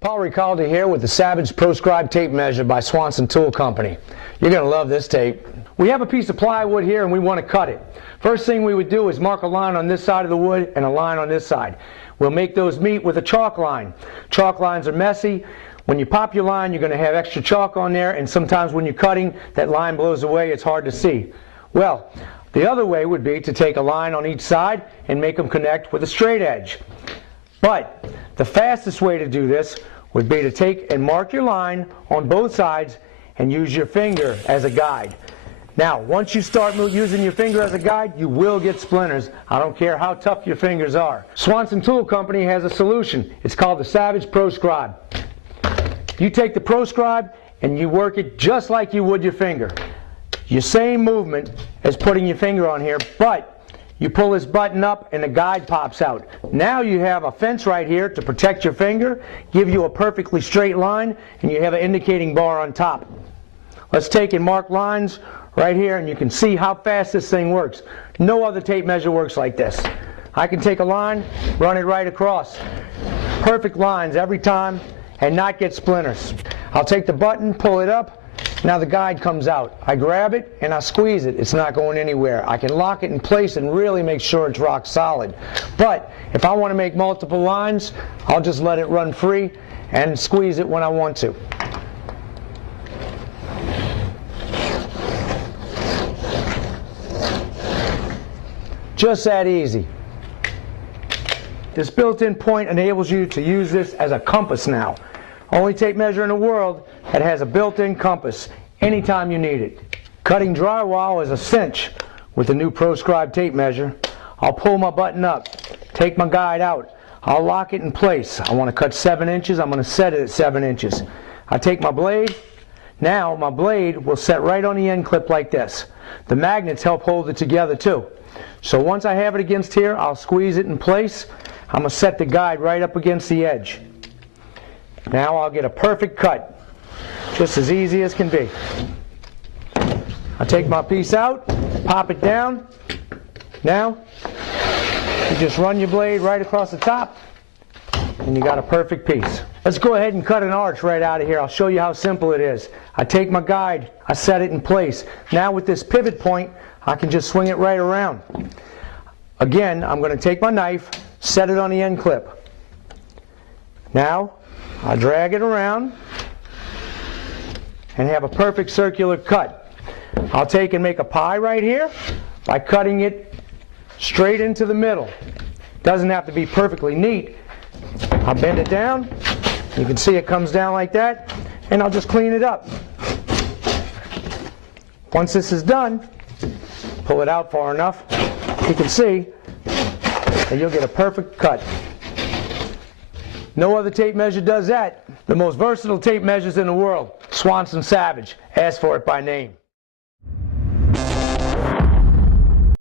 Paul Ricaldi here with the Savage Proscribe tape measure by Swanson Tool Company. You're going to love this tape. We have a piece of plywood here and we want to cut it. First thing we would do is mark a line on this side of the wood and a line on this side. We'll make those meet with a chalk line. Chalk lines are messy. When you pop your line, you're going to have extra chalk on there, and sometimes when you're cutting, that line blows away. It's hard to see. Well, the other way would be to take a line on each side and make them connect with a straight edge. But the fastest way to do this would be to take and mark your line on both sides and use your finger as a guide. Now, once you start using your finger as a guide, you will get splinters. I don't care how tough your fingers are. Swanson Tool Company has a solution. It's called the Savage Proscribe. You take the Proscribe and you work it just like you would your finger. Your same movement as putting your finger on here, but you pull this button up and the guide pops out. Now you have a fence right here to protect your finger, give you a perfectly straight line, and you have an indicating bar on top. Let's take and mark lines right here, and you can see how fast this thing works. No other tape measure works like this. I can take a line, run it right across. Perfect lines every time, and not get splinters. I'll take the button, pull it up. Now the guide comes out. I grab it and I squeeze it. It's not going anywhere. I can lock it in place and really make sure it's rock solid. But if I want to make multiple lines, I'll just let it run free and squeeze it when I want to. Just that easy. This built-in point enables you to use this as a compass now. Only tape measure in the world that has a built-in compass anytime you need it. Cutting drywall is a cinch with the new Proscribe tape measure. I'll pull my button up, take my guide out, I'll lock it in place. I want to cut 7 inches, I'm going to set it at 7 inches. I take my blade. Now my blade will set right on the end clip like this. The magnets help hold it together too. So once I have it against here, I'll squeeze it in place. I'm going to set the guide right up against the edge. Now I'll get a perfect cut, just as easy as can be. I take my piece out, pop it down. Now, you just run your blade right across the top, and you got a perfect piece. Let's go ahead and cut an arch right out of here. I'll show you how simple it is. I take my guide, I set it in place. Now with this pivot point, I can just swing it right around. Again, I'm going to take my knife, set it on the end clip. Now, I'll drag it around and have a perfect circular cut. I'll take and make a pie right here by cutting it straight into the middle. Doesn't have to be perfectly neat. I'll bend it down. You can see it comes down like that, and I'll just clean it up. Once this is done, pull it out far enough, you can see that you'll get a perfect cut. No other tape measure does that. The most versatile tape measures in the world, Swanson Savage. Ask for it by name.